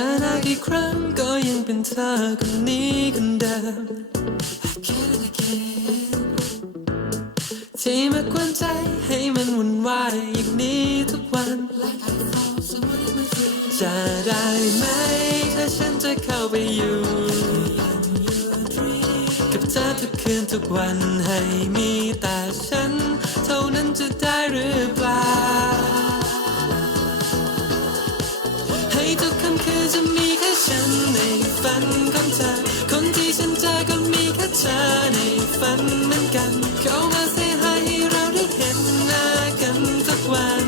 จะได้กี่ครั้งก็ยังเป็นเธอคนนี้คนเดิม Again and again ที่มากวนใจให้มันวุ่นวายอย่างนี้ทุกวันจะได้ไหมถ้าฉันจะเข้าไปอยู่กับเธอทุกคืนทุกวันให้มีแต่ฉัน เท่านั้นจะได้หรือเปล่า ทุกค่ำคืนจะมีแค่ฉันในฝันของเธอ คนที่ฉันเจอก็มีแค่เธอในฝันเหมือนกัน เข้ามาเซฮายให้เราได้เห็นหน้ากันทุกวัน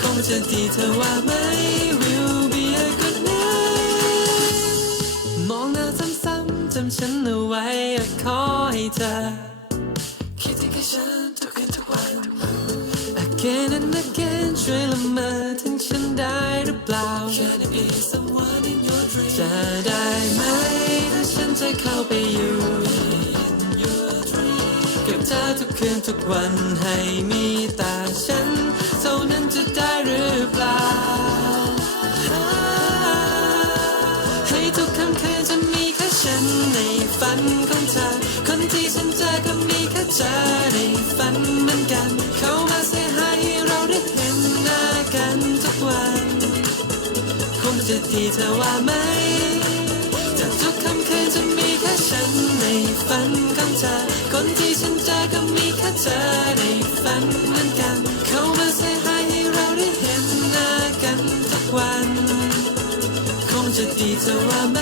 คงจะดีเธอว่าไหม Will be a good night มองหน้าซ้ำๆจำฉันเอาไว้ขอให้เธอ คิดถึงแค่ฉันทุกคืนทุกวัน Again and again ช่วยละเมอถึงฉัน ได้หรือเปล่า Can I be someone in your dream จะได้ไหมถ้าฉันจะเข้าไปอยู่กับเธอทุกคืนทุกวันให้มีแต่ฉันเท่านั้นจะได้หรือเปล่า ให้ทุกค่ำคืนจะมีแค่ฉันในฝันของเธอ คนที่ฉันเจอก็มีแค่เธอในฝันเหมือนกัน เข้ามาเน้ากันทุกวัน คงจะดีเธอว่าไหม จากทุกค่ำคืนจะมีแค่ฉันในฝันของเธอ คนที่ฉันเจอก็มีแค่เธอในฝันเหมือนกัน เข้ามาเซฮายให้เราได้เห็นหน้ากันทุกวัน คงจะดีเธอว่าไหม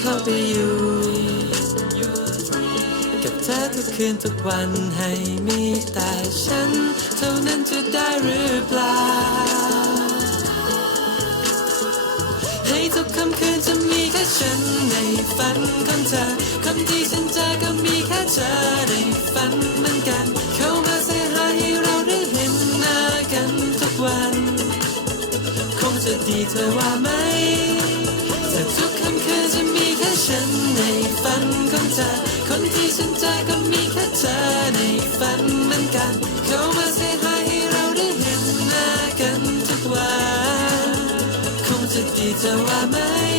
เข้าไปอยู่กับเธอทุกคืนทุกวันให้มีแต่ฉัน เท่านั้นจะได้หรือเปล่า ให้ทุกค่ำคืนจะมีแค่ฉันในฝันของเธอคำที่ฉันเจอก็มีแค่เธอในฝันเหมือนกัน เข้ามาเซฮายให้เราได้เห็นหน้ากันทุกวัน คงจะดีเธอว่าไหมแต่ทุกค่ำคืนจะมีแค่ ฉันในฝันของเธอ คนที่ฉันเจอก็มีแค่เธอในฝันเหมือนกัน เข้ามาเสียหายให้เราได้เห็นหน้ากันทุกวัน คงจะดีเธอว่าไหม